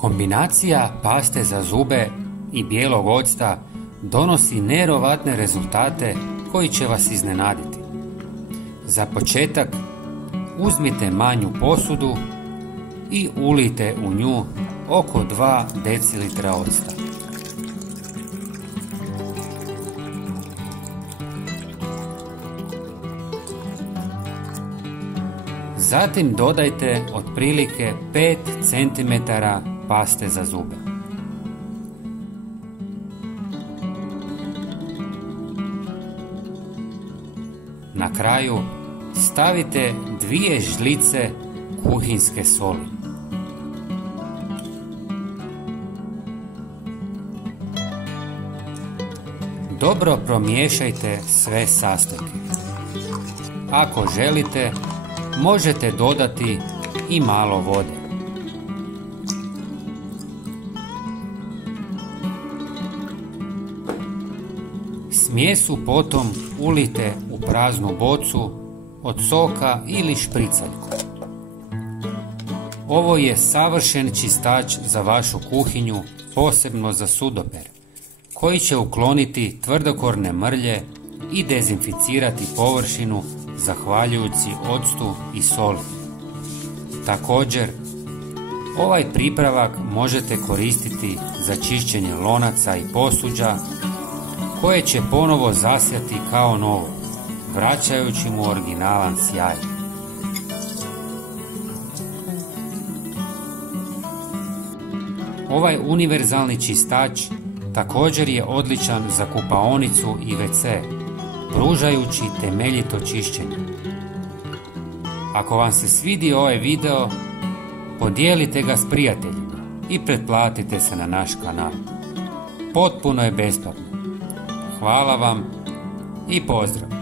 Kombinacija paste za zube i bijelog octa donosi nevjerovatne rezultate koji će vas iznenaditi. Za početak, uzmite manju posudu i ulijte u nju oko 2 decilitra octa. Zatim dodajte otprilike 5 cm paste za zube. Na kraju stavite 2 žlice kuhinjske soli. Dobro promiješajte sve sastojke. Ako želite, možete dodati i malo vode. Smjesu potom ulijte u praznu bocu od soka ili špricaljku. Ovo je savršen čistač za vašu kuhinju, posebno za sudoper, koji će ukloniti tvrdokorne mrlje i dezinficirati površinu zahvaljujući octu i soli. Također, ovaj pripravak možete koristiti za čišćenje lonaca i posuđa, koje će ponovo zasjati kao novo, vraćajući mu originalan sjaj. Ovaj univerzalni čistač također je odličan za kupaonicu i WC, pružajući temeljito čišćenje. Ako vam se svidio ovaj video, podijelite ga s prijateljima i pretplatite se na naš kanal. Potpuno je besplatno. Hvala vam i pozdrav!